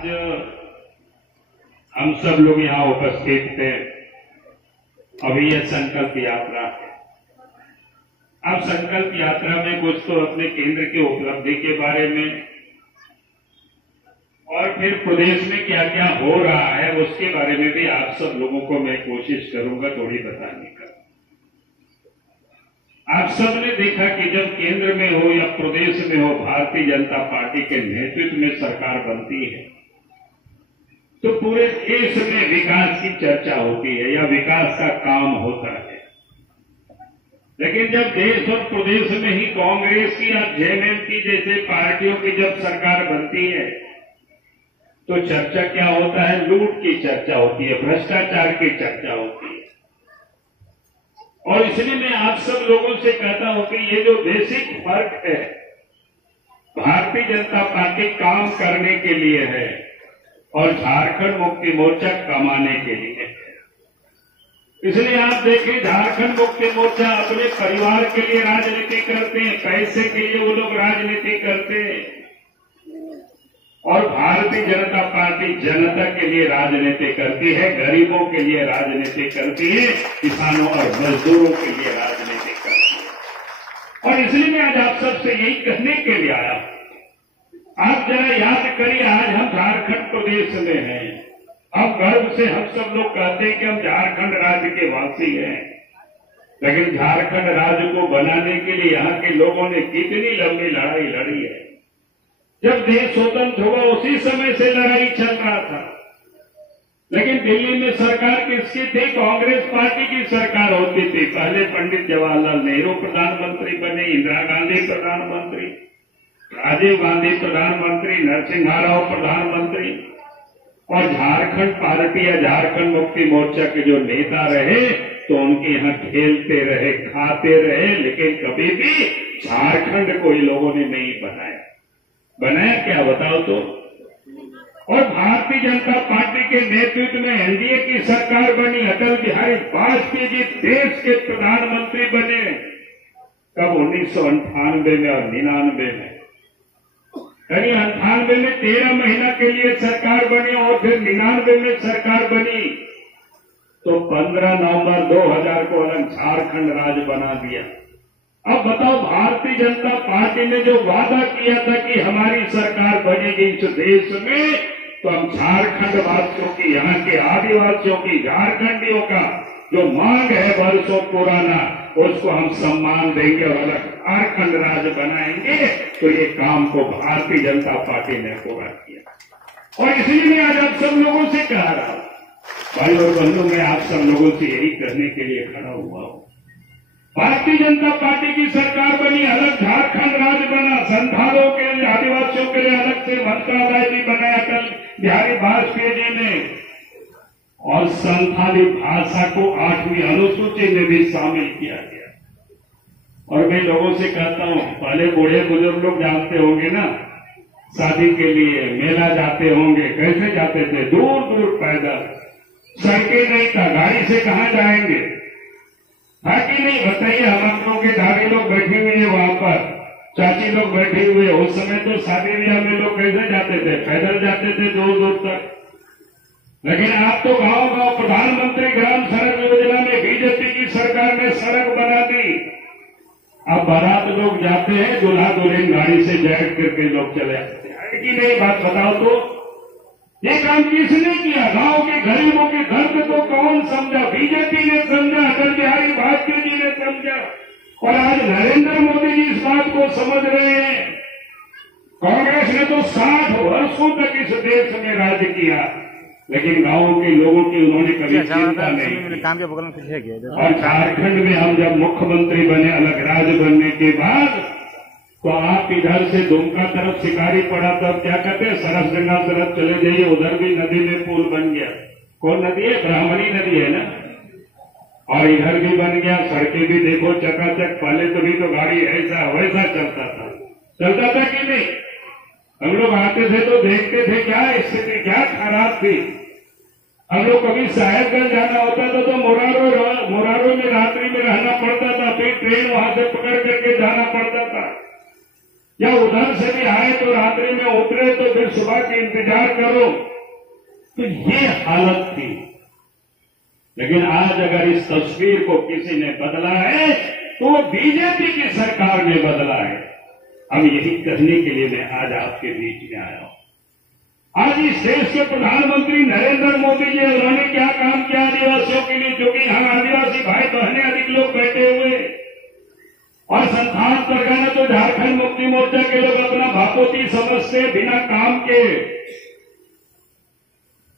आज हम सब लोग यहाँ उपस्थित थे। अभी यह संकल्प यात्रा है। अब संकल्प यात्रा में कुछ तो अपने केंद्र की उपलब्धि के बारे में और फिर प्रदेश में क्या क्या हो रहा है उसके बारे में भी आप सब लोगों को मैं कोशिश करूंगा थोड़ी बताने का। आप सबने देखा कि जब केंद्र में हो या प्रदेश में हो भारतीय जनता पार्टी के नेतृत्व में सरकार बनती है तो पूरे देश में विकास की चर्चा होती है या विकास का काम होता है। लेकिन जब देश और प्रदेश में ही कांग्रेस की या जेएमएम की जैसे पार्टियों की जब सरकार बनती है तो चर्चा क्या होता है? लूट की चर्चा होती है, भ्रष्टाचार की चर्चा होती है। और इसलिए मैं आप सब लोगों से कहता हूं कि ये जो बेसिक फर्क है भारतीय जनता पार्टी काम करने के लिए है और झारखंड मुक्ति मोर्चा कमाने के लिए है। इसलिए आप देखें झारखंड मुक्ति मोर्चा अपने परिवार के लिए राजनीति करते हैं, पैसे के लिए वो लोग राजनीति करते हैं और भारतीय जनता पार्टी जनता के लिए राजनीति करती है, गरीबों के लिए राजनीति करती है, किसानों और मजदूरों के लिए राजनीति करती है। और इसलिए मैं आज आप सबसे यही कहने के लिए आया। आप जरा याद करिए, आज हम झारखंड प्रदेश में हैं। अब गर्व से हम सब लोग कहते हैं कि हम झारखंड राज्य के वासी हैं, लेकिन झारखंड राज्य को बनाने के लिए यहाँ के लोगों ने कितनी लंबी लड़ाई लड़ी है। जब देश स्वतंत्र हुआ उसी समय से लड़ाई चल रहा था। लेकिन दिल्ली में सरकार किसकी थी? कांग्रेस पार्टी की सरकार होती थी। पहले पंडित जवाहरलाल नेहरू प्रधानमंत्री बने, इंदिरा गांधी प्रधानमंत्री, राजीव गांधी प्रधानमंत्री, नरसिम्हा राव प्रधानमंत्री और झारखंड पार्टी या झारखंड मुक्ति मोर्चा के जो नेता रहे तो उनके यहाँ खेलते रहे, खाते रहे, लेकिन कभी भी झारखंड को ये लोगों ने नहीं बनाया। बनाया क्या बताओ तो? और भारतीय जनता पार्टी के नेतृत्व में एनडीए की सरकार बनी, अटल बिहारी वाजपेयी जी देश के प्रधानमंत्री बने। कब? 1998 में और 99 में। यानी 98 में 13 महीना के लिए सरकार बनी और फिर 99 में सरकार बनी तो 15 नवंबर 2000 को अलग झारखंड राज्य बना दिया। अब बताओ, भारतीय जनता पार्टी ने जो वादा किया था कि हमारी सरकार बनेगी इस देश में तो हम झारखंड वासियों की, यहाँ के आदिवासियों की, झारखंडियों का जो मांग है वर्षों पुराना उसको हम सम्मान देंगे और अलग झारखंड राज्य बनाएंगे। तो ये काम को भारतीय जनता पार्टी ने पूरा किया। और इसीलिए मैं आज आप सब लोगों से कह रहा हूं, भाई और बंधु, मैं आप सब लोगों से यही करने के लिए खड़ा हुआ हूं। भारतीय जनता पार्टी की सरकार बनी, अलग झारखंड राज्य बना, संथालों के लिए, आदिवासियों के लिए अलग से मंत्रालय भी बनाया अटल बिहारी वाजपेयी जी ने और संथाली भाषा को 8वीं अनुसूची में भी शामिल किया गया। और मैं लोगों से कहता हूं, पहले बूढ़े बुजुर्ग लोग जानते होंगे ना, शादी के लिए मेला जाते होंगे, कैसे जाते थे? दूर दूर पैदल, सड़कें नहीं था, गाड़ी से कहां जाएंगे? है कि नहीं? बताइए। हम लोग के दादी लोग बैठे हुए हैं वहां पर, चाची लोग बैठे हुए। उस समय तो शादी ब्याह में लोग कैसे जाते थे? पैदल जाते थे दूर दूर तक। लेकिन आप तो गांव गांव प्रधानमंत्री ग्राम सड़क योजना में बीजेपी की सरकार ने सड़क बना दी। अब बारात लोग जाते हैं, दूल्हा दुल्हन गाड़ी से बैठ करके लोग चले आते हैं। है कि नहीं? बात बताओ तो। ये काम किसने किया? गांव के गरीबों के दर्द को कौन समझा? बीजेपी ने समझा, अटल बिहारी वाजपेयी जी ने समझा और आज नरेंद्र मोदी जी इस बात को समझ रहे हैं। कांग्रेस ने तो 60 वर्षों तक इस देश में राज किया, लेकिन गांवों के लोगों की उन्होंने कभी चिंता नहीं काम के बगल में। और झारखंड में हम जब मुख्यमंत्री बने, अलग राज्य बनने के बाद, तो आप इधर से दुमका तरफ शिकारी पड़ा, तब क्या कहते हैं, सरसगंगा तरफ चले जाइए, उधर भी नदी में पुल बन गया। कौन नदी है? ब्राह्मणी नदी है ना। और इधर भी बन गया, सड़कें भी देखो चकाचक। पहले तो भी तो गाड़ी ऐसा वैसा चलता था कि नहीं? हम लोग आते थे तो देखते थे क्या स्थिति क्या खराब थी। हम लोग कभी साहेबगंज जाना होता था तो मोरारो में रात्रि में रहना पड़ता था, फिर ट्रेन वहां से पकड़ करके जाना पड़ता था। या उधर से भी आए तो रात्रि में उतरे तो फिर सुबह की इंतजार करो। तो ये हालत थी। लेकिन आज अगर इस तस्वीर को किसी ने बदला है तो वो बीजेपी की सरकार ने बदला है। अब यही कहने के लिए मैं आज आपके बीच में आया हूं। आज इस देश के प्रधानमंत्री नरेंद्र मोदी जी, उन्होंने क्या काम किया आदिवासियों के लिए, जो कि यहां आदिवासी भाई बहनें अधिक लोग बैठे हुए, और संस्थान सरकार ने तो झारखंड मुक्ति मोर्चा के लोग अपना बापोती समझते बिना काम के।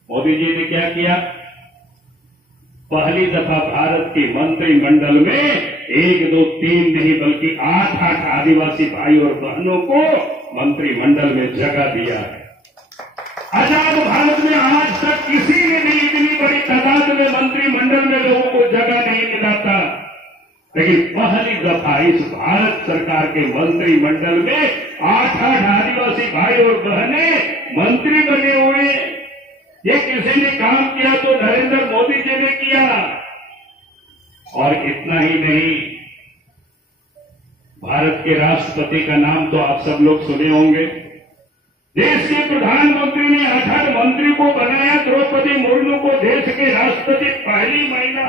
मोदी जी ने क्या किया? पहली दफा भारत की मंत्रिमंडल में 1, 2, 3 नहीं बल्कि 8 आदिवासी भाई और बहनों को मंत्रिमंडल में जगह दिया है। आजाद भारत में आज तक किसी ने नहीं इतनी बड़ी तादाद में मंत्रिमंडल में लोगों को जगह नहीं मिला था। लेकिन पहली दफा इस भारत सरकार के मंत्रिमंडल में 8 आदिवासी भाई और बहनें मंत्री बने हुए। ये किसी ने काम किया तो नरेंद्र मोदी जी ने किया। और इतना ही नहीं, भारत के राष्ट्रपति का नाम तो आप सब लोग सुने होंगे। देश के प्रधानमंत्री ने 8 मंत्री को बनाया। द्रौपदी मुर्मू को देश के राष्ट्रपति पहली महिला।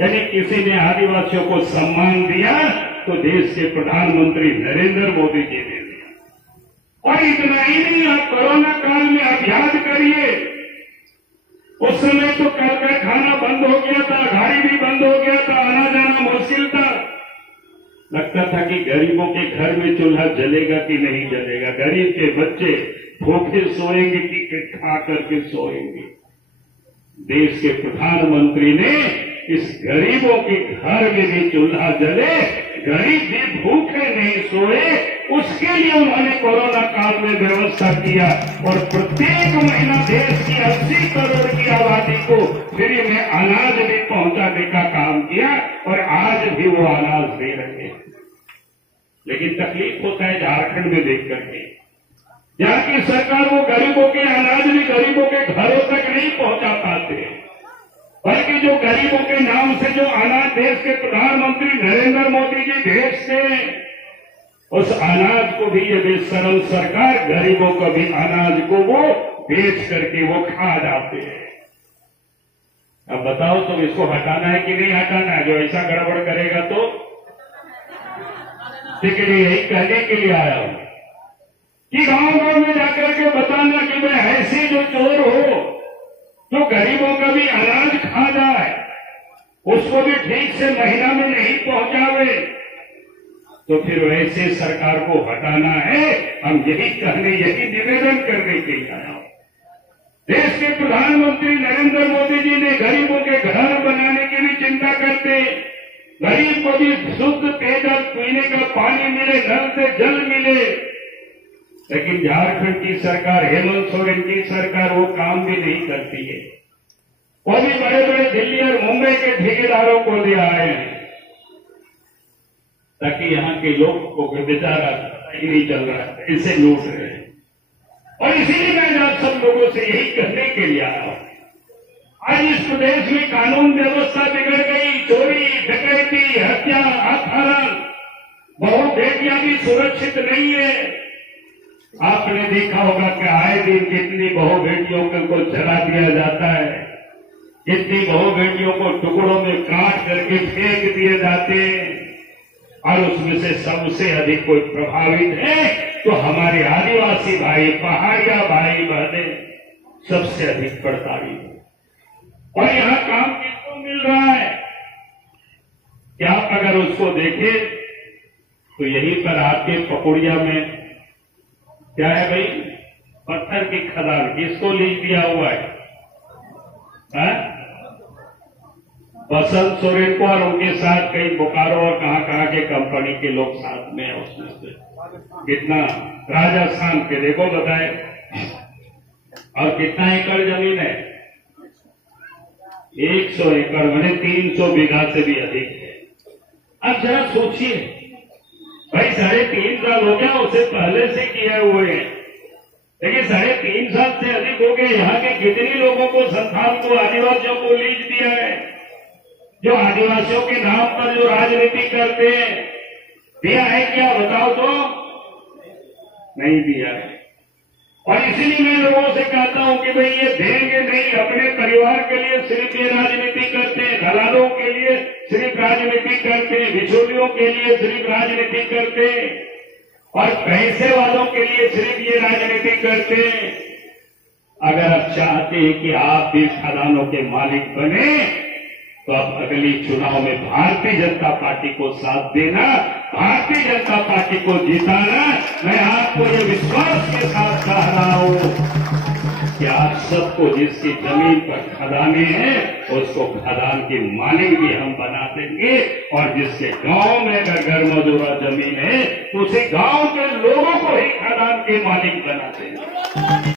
यानी किसी ने आदिवासियों को सम्मान दिया तो देश के प्रधानमंत्री नरेंद्र मोदी जी ने दिया। और इतना ही नहीं, आप कोरोना काल में आप याद करिए, उस समय तो कल का खाना बंद हो गया था, गाड़ी भी बंद हो गया था, आना जाना मुश्किल था। लगता था कि गरीबों के घर में चूल्हा जलेगा कि नहीं जलेगा, गरीब के बच्चे भूखे सोएंगे कि खा करके सोएंगे। देश के प्रधानमंत्री ने इस गरीबों के घर में भी चूल्हा जले, गरीब भी भूखे नहीं सोए, उसके लिए उन्होंने कोरोना काल में व्यवस्था किया। और प्रत्येक महीना देश की 80 करोड़ की आबादी को फ्री में अनाज भी पहुंचाने का काम किया और आज भी वो अनाज दे रहे हैं। लेकिन तकलीफ होता है झारखंड में देख करके, जहां की सरकार वो गरीबों के अनाज भी गरीबों के घरों तक नहीं पहुंचा पाते, बल्कि जो गरीबों के नाम से जो अनाज देश के प्रधानमंत्री नरेंद्र मोदी जी भेजते हैं, उस अनाज को भी ये बेशरम सरकार गरीबों को भी अनाज को वो बेच करके वो खा जाते हैं। अब बताओ तुम इसको हटाना है कि नहीं हटाना है? जो ऐसा गड़बड़ करेगा तो ठीक है, यही कहने के लिए आया हूं कि गांव में जाकर के बताना कि मैं ऐसे जो चोर हो जो गरीबों का भी अनाज खा जाए, उसको भी ठीक से महीना में नहीं पहुंचावे, तो फिर वैसे सरकार को हटाना है। हम यही कहने, यही निवेदन करने के लिए आया हूं। देश के प्रधानमंत्री नरेंद्र मोदी जी ने गरीबों के घर बनाने की भी चिंता करते, गरीब को भी शुद्ध पेयजल पीने का पानी मिले, नल से जल मिले। लेकिन झारखंड की सरकार, हेमंत सोरेन की सरकार वो काम भी नहीं करती है। वो भी बड़े बड़े दिल्ली और मुंबई के ठेकेदारों को ले आए हैं ताकि यहां के लोग को बेचारा ही नहीं चल रहा है, इसे लूट रहे हैं। और इसीलिए मैं आप सब लोगों से यही कहने के लिए आया हूं, आज इस प्रदेश में कानून व्यवस्था बिगड़ गई, चोरी डकैती हत्या अपहरण, बहु बेटियां भी सुरक्षित नहीं है। आपने देखा होगा कि आए दिन कितनी बहु बेटियों को जला दिया जाता है, कितनी बहु बेटियों को टुकड़ों में काट करके फेंक दिए जाते हैं। और उसमें से सबसे अधिक कोई प्रभावित है तो हमारे आदिवासी भाई, पहाड़िया भाई बहनें सबसे अधिक प्रताड़ित। और यहां काम किसको मिल रहा है? क्या आप अगर उसको देखें तो यहीं पर आपके पकुड़िया में क्या है भाई? पत्थर की खदान। किसको लीज दिया हुआ है? बसंत सोरेन को और उनके साथ कई बोकारो और कहां के कंपनी के लोग साथ में है। उसमें से कितना राजस्थान के देखो बताए, और कितना एकड़ जमीन है? 100 एकड़, मैंने 300 बीघा से भी अधिक है। अब जरा सोचिए भाई, 3.5 साल हो गया, उससे पहले से किए हुए हैं, लेकिन 3.5 साल से अधिक हो गए। यहाँ के कितने लोगों को, संस्थान को, आदिवासियों को लीज दिया है? जो आदिवासियों के नाम पर जो राजनीति करते हैं, दिया है क्या? बताओ तो। नहीं दिया है। और इसीलिए मैं लोगों से कहता हूं कि भाई ये देंगे नहीं, अपने परिवार के लिए सिर्फ ये राजनीति करते हैं, दलालों के लिए सिर्फ राजनीति करते हैं, बिचौलियों के लिए सिर्फ राजनीति करते हैं और पैसे वालों के लिए सिर्फ ये राजनीति करते हैं। अगर आप चाहते हैं कि आप भी खदानों के मालिक बने तो अब अगली चुनाव में भारतीय जनता पार्टी को साथ देना, भारतीय जनता पार्टी को जिताना। मैं आपको ये विश्वास के साथ कह रहा हूं कि आप सबको जिसकी जमीन पर खदाने हैं उसको खदान की मालिक भी हम बना देंगे और जिसके गांव में अगर घर मजूरा जमीन है उसे गांव के लोगों को ही खदान के मालिक बना देंगे।